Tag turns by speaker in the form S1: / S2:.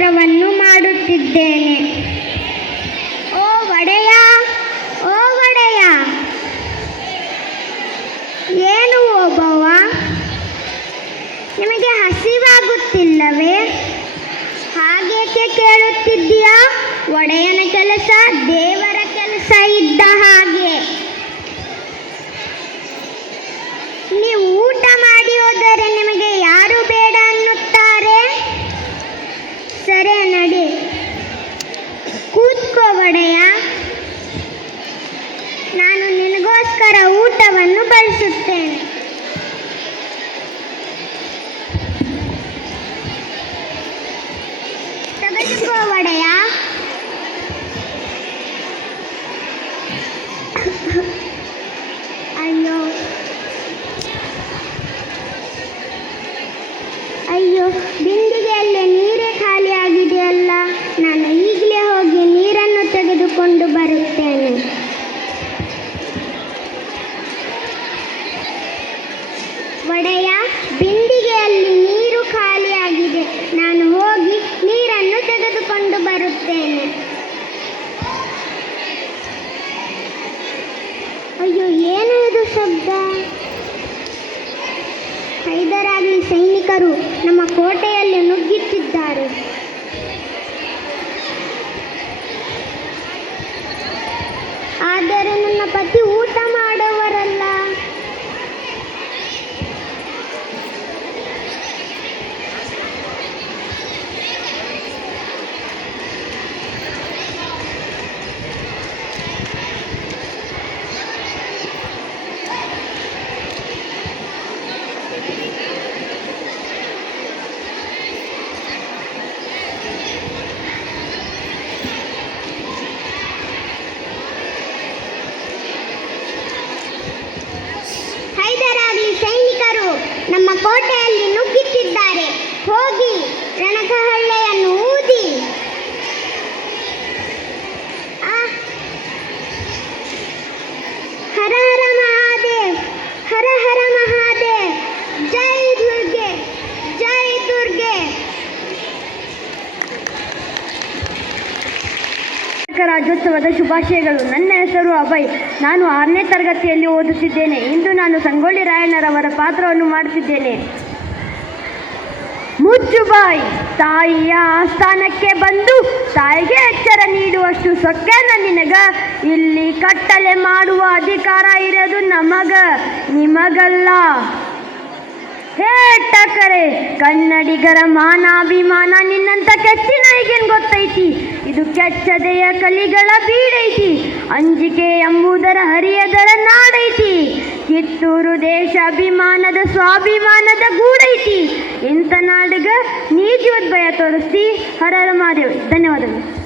S1: ಮಾಡುತ್ತಿದ್ದೇನೆ. ಓ ಒಡೆಯ ಓ ಒಡೆಯ. ಏನು ಓಬವ್ವ ನಿಮಗೆ ಹಸಿವಾಗುತ್ತಿಲ್ಲವೇ? ಹಾಗೇಕೆ ಕೇಳುತ್ತಿದ್ದೀಯಾ? ಒಡೆಯನ ಕೆಲಸ ದೇವರ ಊಟವನ್ನು ಬಡಿಸುತ್ತೇನೆ ತೆಗೆದುಕೋ ಒಡೆಯ. ಅಯ್ಯೋ. ಅಯ್ಯೋ ಬಿಂದಿಗೆಯಲ್ಲೇ ಬಿಂದಿಗೆಯಲ್ಲಿ ನೀರು ಖಾಲಿಯಾಗಿದೆ. ನಾನು ಹೋಗಿ ನೀರನ್ನು ತೆಗೆದುಕೊಂಡು ಬರುತ್ತೇನೆ. ಅಯ್ಯೋ, ಏನು ಇದು ಶಬ್ದ? ಹೈದರಾಲಿ ಸೈನಿಕರು ನಮ್ಮ ಕೋಟೆಯಲ್ಲಿ ನುಗ್ಗುತ್ತಿದ್ದಾರೆ.
S2: ರಾಜ್ಯೋತ್ಸವದ ಶುಭಾಶಯಗಳು. ನನ್ನ ಹೆಸರು ಅಭಯ್. ನಾನು ಆರನೇ ತರಗತಿಯಲ್ಲಿ ಓದುತ್ತಿದ್ದೇನೆ. ಇಂದು ನಾನು ಸಂಗೊಳ್ಳಿ ರಾಯಣ್ಣರವರ ಪಾತ್ರವನ್ನು ಮಾಡುತ್ತಿದ್ದೇನೆ. ಮುಚ್ಚುಬಾಯ್ ತಾಯಿಯ ಆಸ್ಥಾನಕ್ಕೆ ಬಂದು ತಾಯಿಗೆ ಎಚ್ಚರ ನೀಡುವಷ್ಟು ಸೊಕ್ಕೆ ನಿನಗ. ಇಲ್ಲಿ ಕಟ್ಟಲೆ ಮಾಡುವ ಅಧಿಕಾರ ಇರೋದು ನಮಗ. ನಿಮಗಲ್ಲ. ಹೇ ಕರೆ, ಕನ್ನಡಿಗರ ಮಾನಾಭಿಮಾನ ನಿನ್ನಂತ ಕೆಚ್ಚಿನ ಈಗೇನು ಗೊತ್ತೈತಿ. ಇದು ಕೆಚ್ಚದೆಯ ಕಲಿಗಳ ಬೀಡೈತಿ, ಅಂಜಿಕೆ ಎಂಬುದರ ಹರಿಯದರ ನಾಡೈತಿ. ಕಿತ್ತೂರು ದೇಶ ಅಭಿಮಾನದ ಸ್ವಾಭಿಮಾನದ ಗೂಡೈತಿ. ಇಂಥ ನಾಡಿಗ ನೀ ಜೀವದ ಭಯ ತೋರಿಸ್ತಿ. ಹರಹರ ಮಾದೇವಿ ಧನ್ಯವಾದಗಳು.